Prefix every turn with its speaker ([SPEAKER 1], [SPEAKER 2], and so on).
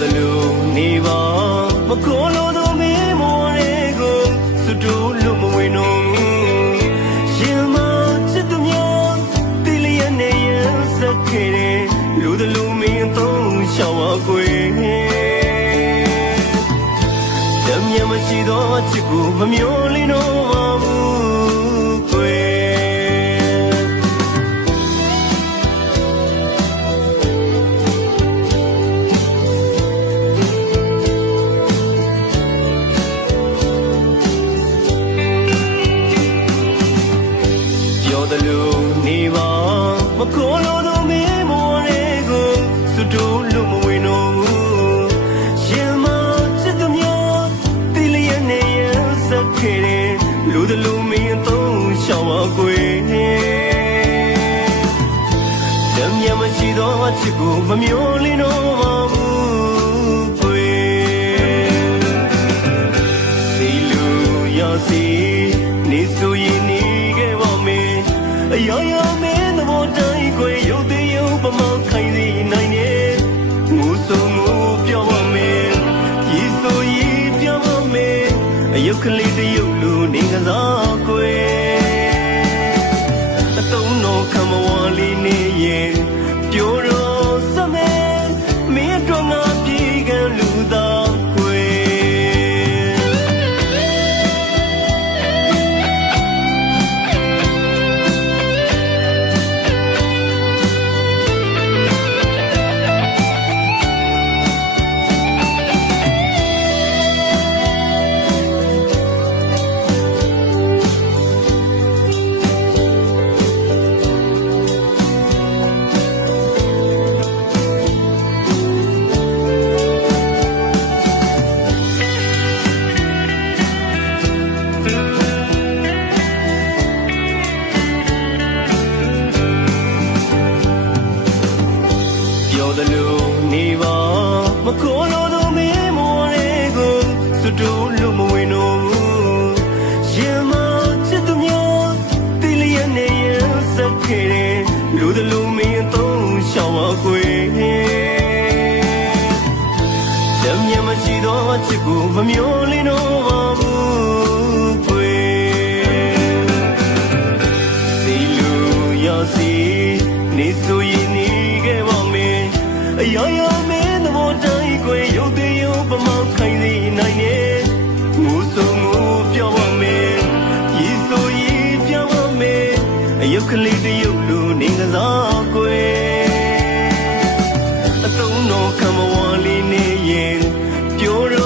[SPEAKER 1] သလိုနေပါမခိုးလို့သူမေးမော်တွေကိုစွတ်တူလို့မဝင်တော့ရှင်မချစ်သူများတိလျက်နေရစက်ခဲတယ်လူသလိုမင်းတော့ရှောင်းအကွယ်တမ်းမြမရှိတော့ချစ်ကိုမမျိုးလင်း မခေါ်လို့တော့မင်းမော်လေးကိုစွတ်တိုးလို့မဝင်တော့ဘူးရှင်မချစ်သူများတိလျက်နဲ့ရစက်ခဲ့တယ်လူတယ်လို့မင်းတော့ရှောင်းပါကွယ်တမ်းမြမရှိတော့ချစ်ကိုမမျောလင်းတော့ပါဘူးကွယ်စီလူရစီနေဆိုရင်နေခဲ့ပါမယ်အယောင်ယော ပြောတယ်လို့နေပါမခေါ်လို့တော့မင်းမော်လေးကိုစွတ်တိုးလို့မဝင်တော့ဘူးရှင်မချစ်သူများတိလျက်နဲ့ရစက်ခဲ့တယ်လူတယ်လို့မင်းတော့ရှောင်းပါကွယ်တမ်းမြမရှိတော့ချစ်ကိုမမျောလင်းတော့ပါဘူး တွေရုပ်သွင်းရုပ်ပမောင်းခိုင်စေနိုင်နေငိုဆုံငိုပြောပါမယ်ရည်ဆိုရည်ပြောပါမယ်အယုတ်ကလေးတယုတ်လိုနေကစားကွယ်အတုံးတော်ခမဝါလေးနေရင်ပြောတော့